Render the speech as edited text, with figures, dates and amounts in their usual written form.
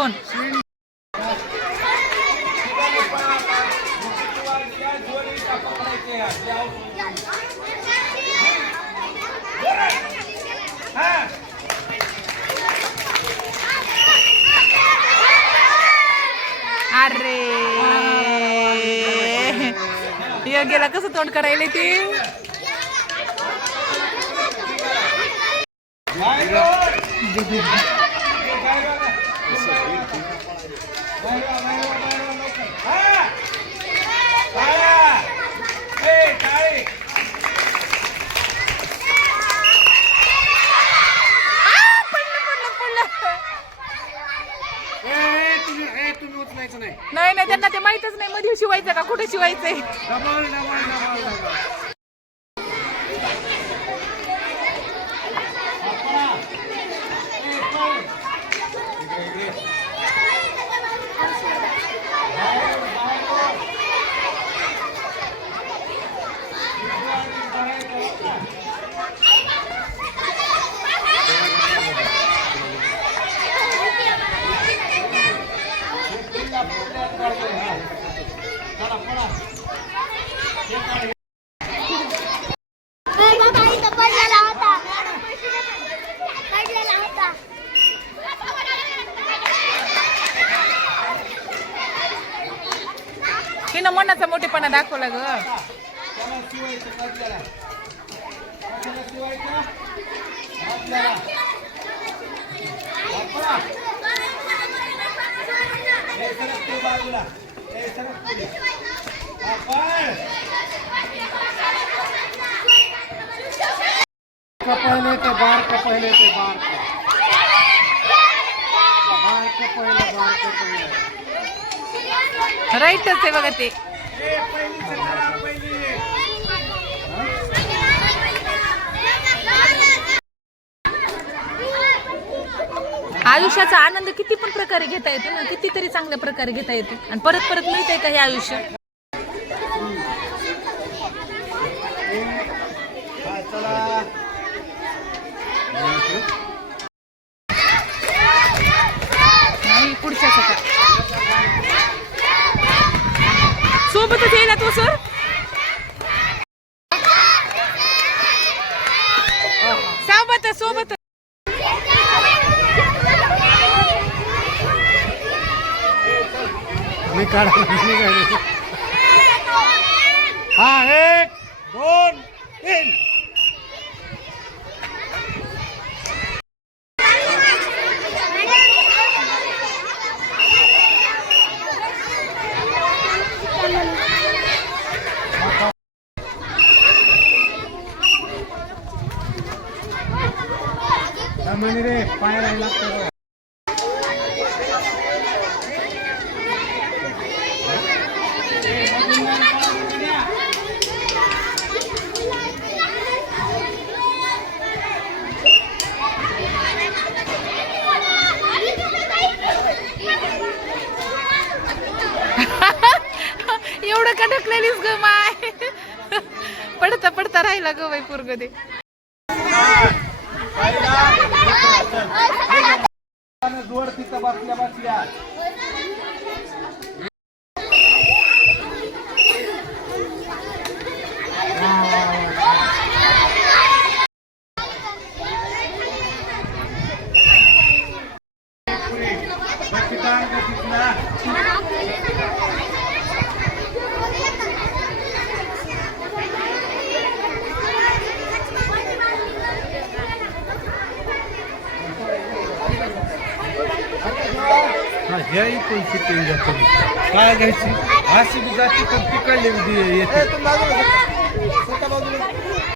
2. अरे योग्याला कसं तोंड करायला ते नाही नाही त्यांना ते माहितच नाही मध्ये शिवायचं का कुठे शिवायचंय. तिनं मनाचा मोठेपणा दाखवला ग. पहले थे बार का पहले थे बार का पहले बार का पहले राईटच आहे बघा ते. आयुष्याचा आनंद किती पण प्रकारे घेता येतो ना, कितीतरी चांगल्या प्रकारे घेता येतो आणि परत परत मिळतंय का हे आयुष्य. नाही पुढच्या सोबतच येईल तो सर. सोबत हा 1 2 3 रे पाय राहिला एवढं का ढकलेलीस ग माय. पडता पडता राहिला ग बाई पोरग ते. जोड तिथं बसल्या बसल्या ह्याही पण शिकवून जातो काय घ्यायची अशी बी जाती पण तिकडली येते.